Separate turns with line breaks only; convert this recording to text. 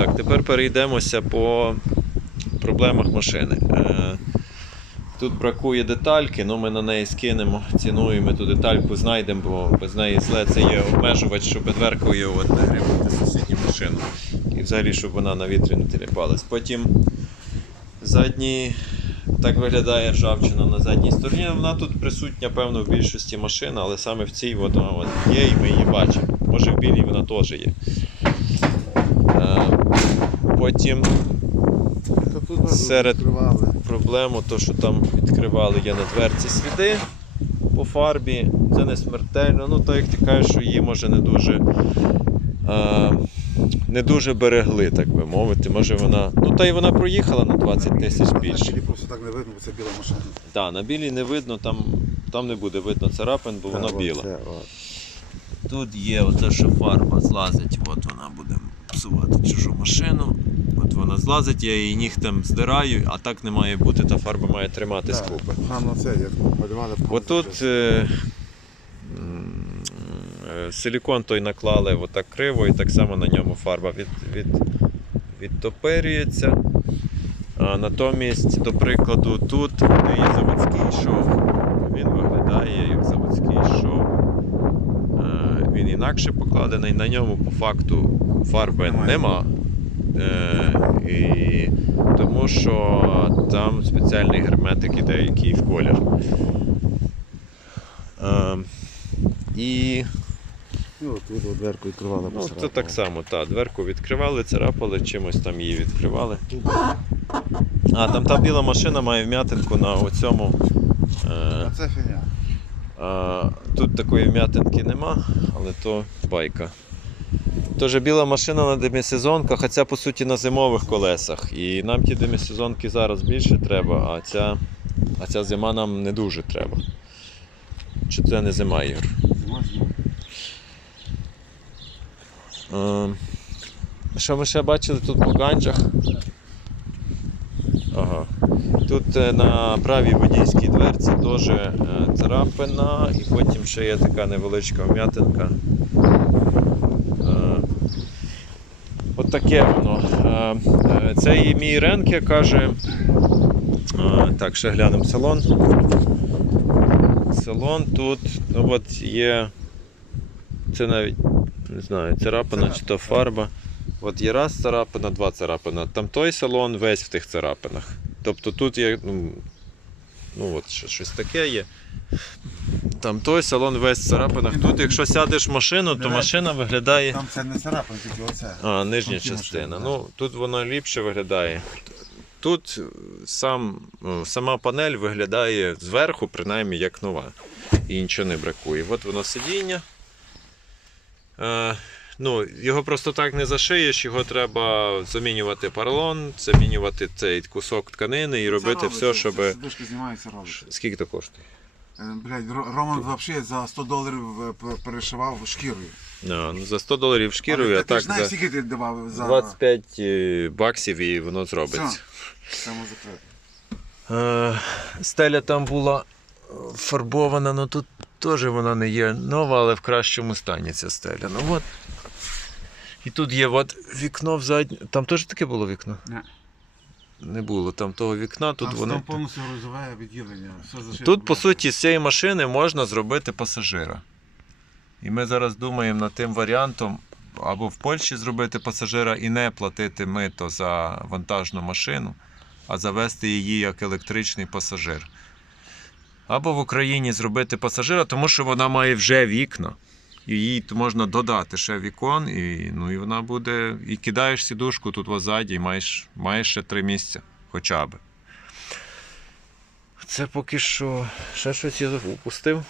Так, тепер перейдемося по проблемах машини. Е, Тут бракує детальки, ну ми на неї скинемо ціну і ми ту детальку знайдемо, бо без неї зле це є обмежувач, щоб дверкою не сусідню машину. І взагалі, щоб вона на вітрі не теліпалась. Потім задні, так виглядає ржавчина на задній стороні. Вона тут присутня, певно, в більшості машин, але саме в цій вона є і ми її бачимо. Може в білій вона теж є. Е, Потім Серед- проблему, то що там відкривали є на дверці сліди по фарбі. Це не смертельно. Ну, так як ти кажеш, що її може не дуже. Е, не дуже берегли, так би мовити. Може вона. Ну та й вона проїхала на 20 тисяч більше.
Білі просто так не видно, бо це біла машина.
Так, на білій не видно, там, там не буде видно царапин, бо вона біла. Тут є оте, що фарба злазить, от вона буде псувати чужу машину. От вона злазить, я її нігтем здираю, а так не має бути, та фарба має триматись
Так,
купи. Отут е, е, силікон той наклали отак криво, і так само на ньому фарба від, від, відтопирюється. А натомість, до прикладу, тут де є заводський шов, він виглядає як заводський шов. Е, Він інакше покладений, на ньому по факту фарби
Немає.
нема. Е, і тому що там спеціальний герметик іде, який в колір. Е, і
Ну, от дверку відкривали.
ну, це так само, та, дверку відкривали, царапали, чимось там її відкривали. А, там та біла машина має вм'ятинку на оцьому. Е,
А це фігня.
тут такої вм'ятинки нема, але то байка. Тож біла машина на демісезонках, а ця по суті на зимових колесах. І нам ті демісезонки зараз більше треба, а ця, а ця зима нам не дуже треба. Чи це не зима, Ігор?
Зима, зима.
Е, Що ми ще бачили тут по ганджах? Тут е, на правій водійській дверці теж е, царапина, і потім ще є така невеличка вм'ятинка. Е, От таке воно. Це і мій Ренке каже. Так, ще глянемо салон. Салон тут, ну от є. Це навіть не знаю, царапина чи то фарба. От є раз царапина, два царапина. Там той салон весь в тих царапинах. Тобто тут є. Ну, ну от щось таке є. Там той салон весь в царапинах. Тут, якщо сядеш в машину, то машина виглядає.
Там це не царапин, тільки оце.
А, нижня частина. Ну, тут вона ліпше виглядає. Тут е, сам, ну, сама панель виглядає зверху, принаймні, як нова. І нічого не бракує. От воно сидіння. Ну, його просто так не зашиєш, його треба замінювати поролон, замінювати цей кусок тканини і робити все, щоб.
Сидушки знімаються.
Скільки то коштує?
Е, Блядь, Ро- Роман взагалі за 100 доларів е, перешивав шкірою.
А, ну, за 100 доларів шкірою, а так
знаєш,
за
скільки ти давав за
25 е, баксів і воно зробиться.
Само закрите.
Е, Стеля там була фарбована, ну тут теж вона не є нова, але в кращому стані ця стеля. Ну от. І тут є от вікно в заднє. Там теж таке було вікно?
Ні.
Не було там того вікна, тут
Там,
воно.
повністю грузове відділення. Все.
Тут, по суті, з цієї машини можна зробити пасажира. І ми зараз думаємо над тим варіантом, або в Польщі зробити пасажира і не платити мито за вантажну машину, а завести її як електричний пасажир. Або в Україні зробити пасажира, тому що вона має вже вікна. І їй можна додати ще вікон, і, ну, і вона буде. І кидаєш сідушку тут позаді, і маєш, маєш ще три місця хоча б. Це поки що. Ще щось я упустив.